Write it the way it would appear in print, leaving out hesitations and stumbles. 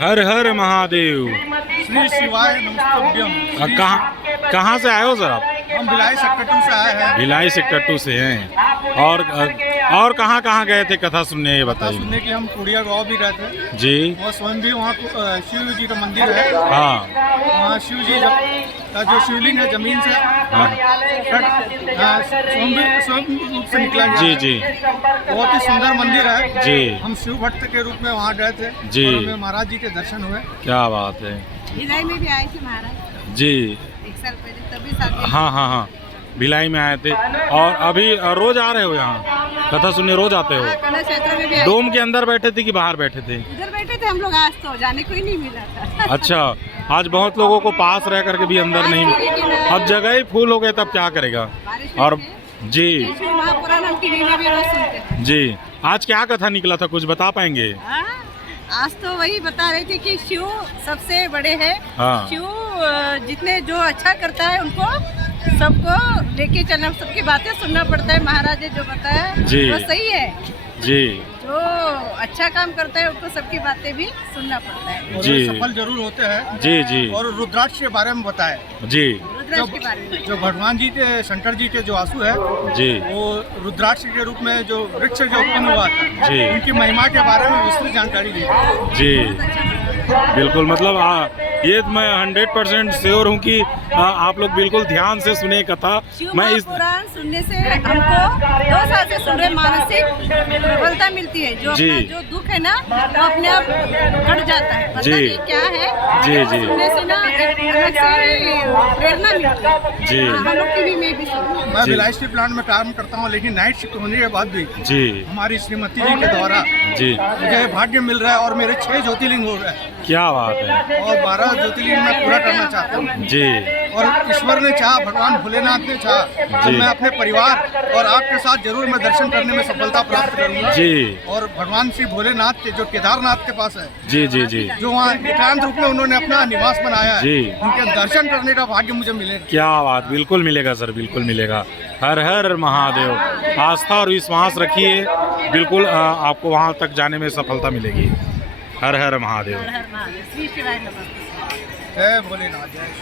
हर हर महादेव। श्री शिवाय नमस्तुभ्यम। कहाँ से आए हो सर आप? हम भिलाई सेक्टर 2 से आए हैं। भिलाई सेक्टर 2 से हैं। और कहाँ कहाँ गए थे कथा सुनने, ये बताइए। सुनने की हम कुड़िया गाँव भी गए थे जी। और स्वयं भी वहाँ शिव जी का मंदिर है। हाँ वहाँ शिव जी का जो शिवलिंग है जमीन से स्वयं रूप से निकला गया जी है। जी बहुत ही सुंदर मंदिर है जी। हम शिव भक्त के रूप में वहाँ गए थे जी। और हमें महाराज जी के दर्शन हुए। क्या बात है। भिलाई में भी आए थे महाराज जी 1 साल पहले, तभी साथ हाँ हाँ हाँ, भिलाई में आए थे। और अभी रोज आ रहे हो यहाँ कथा सुनने? रोज आते हो? कला क्षेत्र में भी आए। डोम के अंदर बैठे थे कि बाहर बैठे थे? उधर बैठे थे हम लोग, आज तो जाने को ही नहीं मिला था। अच्छा, आज बहुत लोगों को पास रह करके भी अंदर नहीं, अब जगह ही फुल हो गए, तब क्या करेगा। बारिश और में जी महापुराण हम टीवी में भी रोज सुनते थे। जी, आज क्या कथा निकला था, कुछ बता पाएंगे? हाँ, आज तो वही बता रहे थे कि शिव सबसे बड़े हैं। हाँ। शिव जितने जो अच्छा करता है उनको सबको लेके चलना, सबकी बातें सुनना पड़ता है। महाराज ने जो बताया जी। वो सही है। जी जो अच्छा काम करता है उनको सबकी बातें भी सुनना पड़ता है। और जी। वे सफल जरूर होते हैं। जी जी और रुद्राक्ष के बारे में बताए। जी रुद्राक्ष के बारे में जो भगवान जी के शंकर जी के जो आंसू है जी वो रुद्राक्ष के रूप में जो वृक्ष जो उत्पन्न हुआ था जी। उनकी महिमा के बारे में विस्तृत जानकारी दी। जी बिल्कुल, मतलब ये मैं 100% श्योर हूँ कि आप लोग बिल्कुल ध्यान से सुने कथा। शिव मैं इस पुराण सुनने से हमको 2 साल से सुन रहे, मानसिक प्रबलता मिलती है। जो जी। अपना जो दुख है ना वो अपने आप हट जाता है। पता जी। नहीं क्या है, जी, जी। सुनने से ना एक अलग से प्रेरणा मिलती है। जी। हाँ, हम लोग टीवी में भी सुनते हैं। मैं जी। भिलाई स्टील प्लांट में काम करता हूँ, लेकिन नाइट शिफ्ट होने के बाद भी जी हमारी श्रीमती जी के द्वारा जी, मुझे भाग्य मिल रहा है और मेरे 6 ज्योतिर्लिंग हो रहे हैं क्या बात है। और 12 ज्योतिर्लिंग मैं पूरा करना चाहता हूँ। जी और ईश्वर ने चाहा, भगवान भोलेनाथ ने चाहा तो जी। मैं अपने परिवार और आपके साथ जरूर मैं दर्शन करने में सफलता प्राप्त करूंगा। जी और भगवान श्री भोलेनाथ के जो केदारनाथ के पास है, जी जी जी, जो वहाँ एकांत रूप में उन्होंने अपना निवास बनाया है, जी। उनके दर्शन करने का भाग्य मुझे मिलेगा। क्या बात, बिल्कुल मिलेगा सर, बिल्कुल मिलेगा। हर हर महादेव। आस्था और विश्वास रखिए, बिल्कुल आपको वहाँ तक जाने में सफलता मिलेगी। हर हर महादेव। हर हर महादेव। श्री शिवाय नमस्ते। जय भोलेनाथ जय।